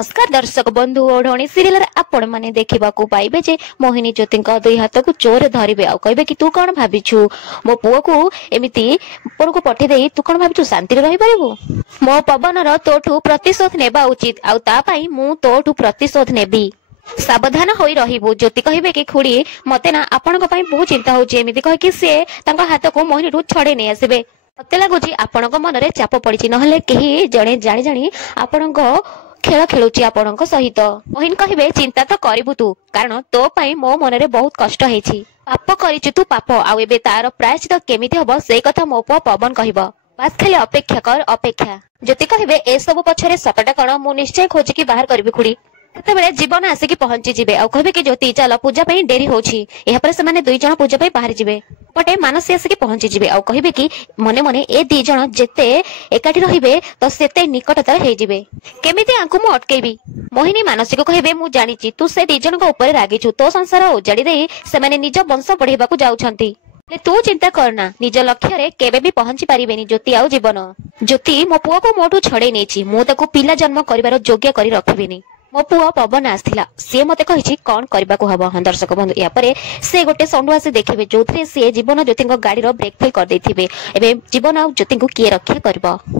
नमस्कार दर्शक बंधु ओढ़णी सीरियल आपण माने देखा पाइबे जे मोहिनी ज्योति दुई हाथ को चोर धरवे आ कहे कि तू कौन भाविछु मो पुओ को एमती ऊपर को पठे तू कौन भाविछु शांति रही पारिबु मो पवनर तोठू प्रतिशोध नेबा उचित आउ ता पई मु तोठू प्रतिशोध नेबी सावधान होई रहिबु। ज्योति कहिबे कि खुड़ी मते ना आपनक पई बहुत चिंता होची एमिति कह कि से तांका हाथ को मोहिनी रु छड़े नै आसीबे मते लागुची आपनक मन रे चाप पड़िची नहले केही जणे जानि जानि आपनक खेल खेलुची आपनक सहित। मोहिन कहिबे चिंता तो करिबु तू कारण तो पई मो मन रे बहुत कष्ट हेची पाप करिचु तू पाप आ एबे तार प्रायश्चित केमिति हबो से कथा मो पुओ पवन कहिबो बस खाली अपेक्षा कर अपेक्षा। ज्योति कहिबे ए सब पछरे सतटा कण मु निश्चय खोजी कि बाहर करबी खुड़ी सेतेबेले जीवन आसिकी पहुंची जिबे आ कहबे कि ज्योति चल पूजा पई डेरी होची एहा पर से माने दुई जण पूजा पई बाहर जिबे पटे मानसी आसिकी पहुंची जिबे आ कहबे कि मने मने ए दुई जण जेते एकाठी रहिबे तो सेते निकटतर हे जिबे केमिति आंकु मु अटकेबी। मोहिनी मानसी को कहबे मु जानिची तू से दुई जण को ऊपर रागिछु तो संसार उजाड़ी देई से माने निज वंश बढ़ेबा को जाउछंती तू चिंता करना निज लक्ष्य रे केबे भी पहुंची पारिबेनी ज्योति आउ जीवन। ज्योति मो पुओ को मोठू छड़े नेची मु ताको पिला जन्म करिवार योग्य करी रखिबिनी मो पुओ पवन आसथिला से मते कहिछि कोन करबा को हबो। दर्शक बंधु या परे से गोटे संडुआ से देखिबे जोथरे से जीवन ज्योति गाड़ी रो ब्रेक फेल कर देथिबे एबे जीवन आ ज्योति को किए रक्षा करबो।